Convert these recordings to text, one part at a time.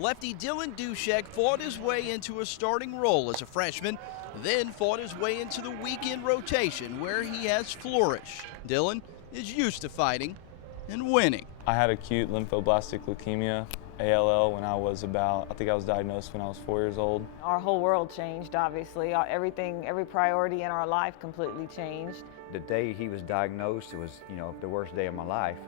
Lefty Dylan Dusek fought his way into a starting role as a freshman, then fought his way into the weekend rotation where he has flourished. Dylan is used to fighting and winning. I had acute lymphoblastic leukemia, ALL, when I was I think I was diagnosed when I was 4 years old. Our whole world changed, obviously. Everything, every priority in our life completely changed. The day he was diagnosed, it was, the worst day of my life,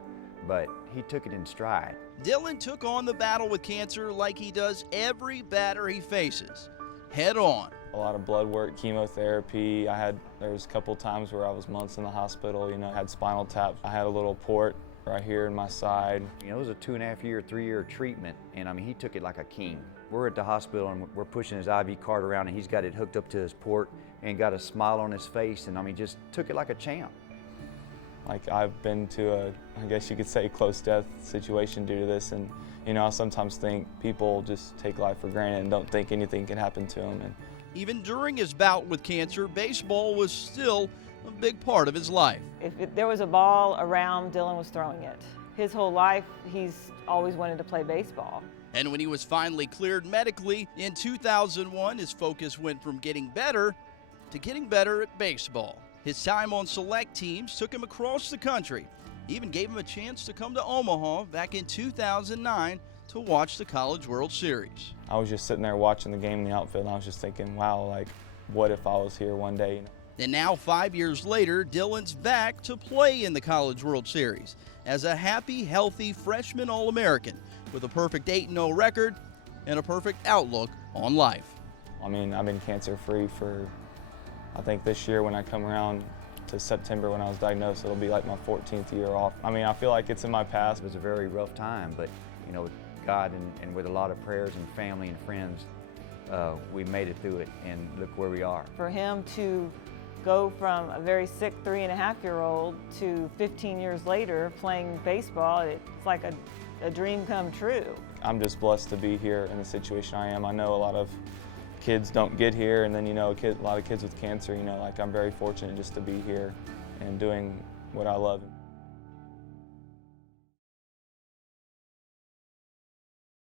but he took it in stride. Dylan took on the battle with cancer like he does every batter he faces, head on. A lot of blood work, chemotherapy. There was a couple times where I was months in the hospital, I had spinal tap. I had a little port right here in my side. It was a 2.5-year, 3-year treatment, and he took it like a king. We're at the hospital and we're pushing his IV cart around and he's got it hooked up to his port and got a smile on his face, and just took it like a champ. Like, I've been to I guess you could say, close death situation due to this, and I sometimes think people just take life for granted and don't think anything can happen to them. And even during his bout with cancer, baseball was still a big part of his life. If there was a ball around, Dylan was throwing it. His whole life, he's always wanted to play baseball. And when he was finally cleared medically in 2001, his focus went from getting better to getting better at baseball. His time on select teams took him across the country, even gave him a chance to come to Omaha back in 2009 to watch the College World Series. I was just sitting there watching the game in the outfield, and I was just thinking, wow, like, what if I was here one day? And now, 5 years later, Dylan's back to play in the College World Series as a happy, healthy freshman All-American with a perfect 8-0 record and a perfect outlook on life. I've been cancer-free for, I think this year when I come around to September when I was diagnosed, it'll be like my 14th year off. I feel like it's in my past. It was a very rough time, but with God and with a lot of prayers and family and friends, we made it through it, and look where we are. For him to go from a very sick 3.5-year-old to 15 years later playing baseball, it's like a dream come true. I'm just blessed to be here in the situation I am. I know a lot of kids don't get here, and then a lot of kids with cancer, like, I'm very fortunate just to be here and doing what I love.